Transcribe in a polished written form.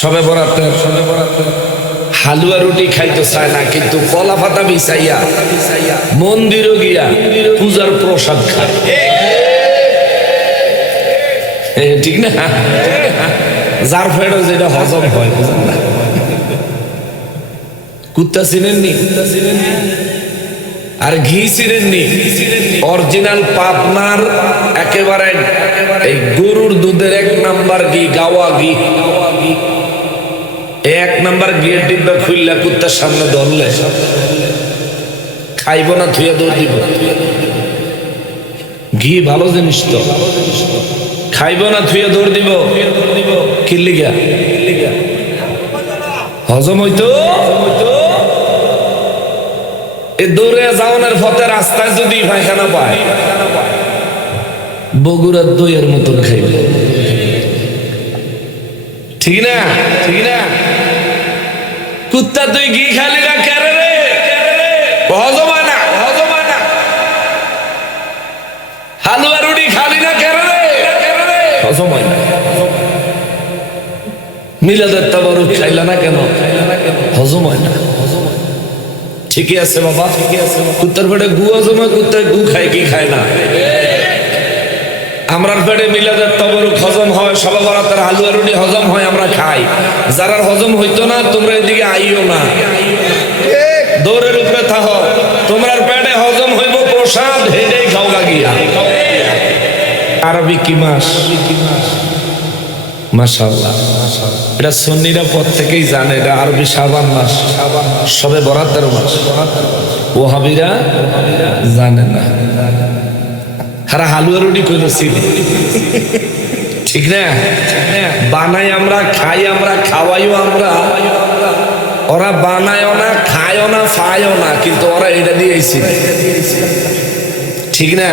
সবে বরাতে হালুয়া রুটি খাইতে চায় না, কিন্তু কলা পাতা বিছাইয়া মন্দিরও গিয়া পূজার প্রসাদ খায়। ঠিক না? যার ফেরো যেটা হজম হয়, বুঝলেন না? কুত্তা চিনেননি? আর ঘি চিনেননি? অরিজিনাল পাবনার একেবারে এই গরুর দুধের 1 নাম্বার ঘি, গাওয়া ঘি। 1 নাম্বার ঘিয়ের ডিব্বা খুললা কুত্তার সামনে ধরলে খাইব না, থুয়ে দৌড় দিব। ঘি ভালো জিনিস তো, খাইব না, থুয়ে দৌড় দিব। কি লিগা? হজম হইতো। এই দৌড়ে যাওয়ার পথে রাস্তায় যদি পায়খানা পায়, বগুড়ার দইয়ের মতন খাইব। ঠিক না? ঠিক না? কুত্তা তুই ঘি খালি না কেন রে? হজম হয় না, হজম হয় না। হালুয়া রুটি খালি না কেন রে? হজম হয় না। মিলাদের তাবারুক খাইলা না কেন? হজম হয় না। ঠিকই আছে বাবা, ঠিকই আছে। কুত্তার পেটে গু হজম হয়, কুত্তার গু খায় কি খায় না? আমরার পেটে মিলাদের তাবারুক হজম হয়, সবে বরাতের হালুয়া রুটি হজম হয়, আমরা খাই। যারা হজম হইতো না তোমরা এদিকে আইও না, দৌড়ের উপরে থাকো। তোমরার পেটে হজম হইব প্রসাদ, হেডেই খাও গিয়া। আরবি কি মাস? মাশাআল্লাহ, এটা সুন্নিরা পর থেকেই জানে, এটা আরবি শাবান মাস, সবে বরাতের মাস। ওহাবিরা জানে না। হারা হালুয়া রুটি কইলো চিনি। ঠিক না? বানাই আমরা, খাই আমরা, খাওয়াইও আমরা। ওরা বানায়ও না, খায়ও না, ফায়ও না, কিন্তু ওরা এটা দিয়েছিল। ঠিক না?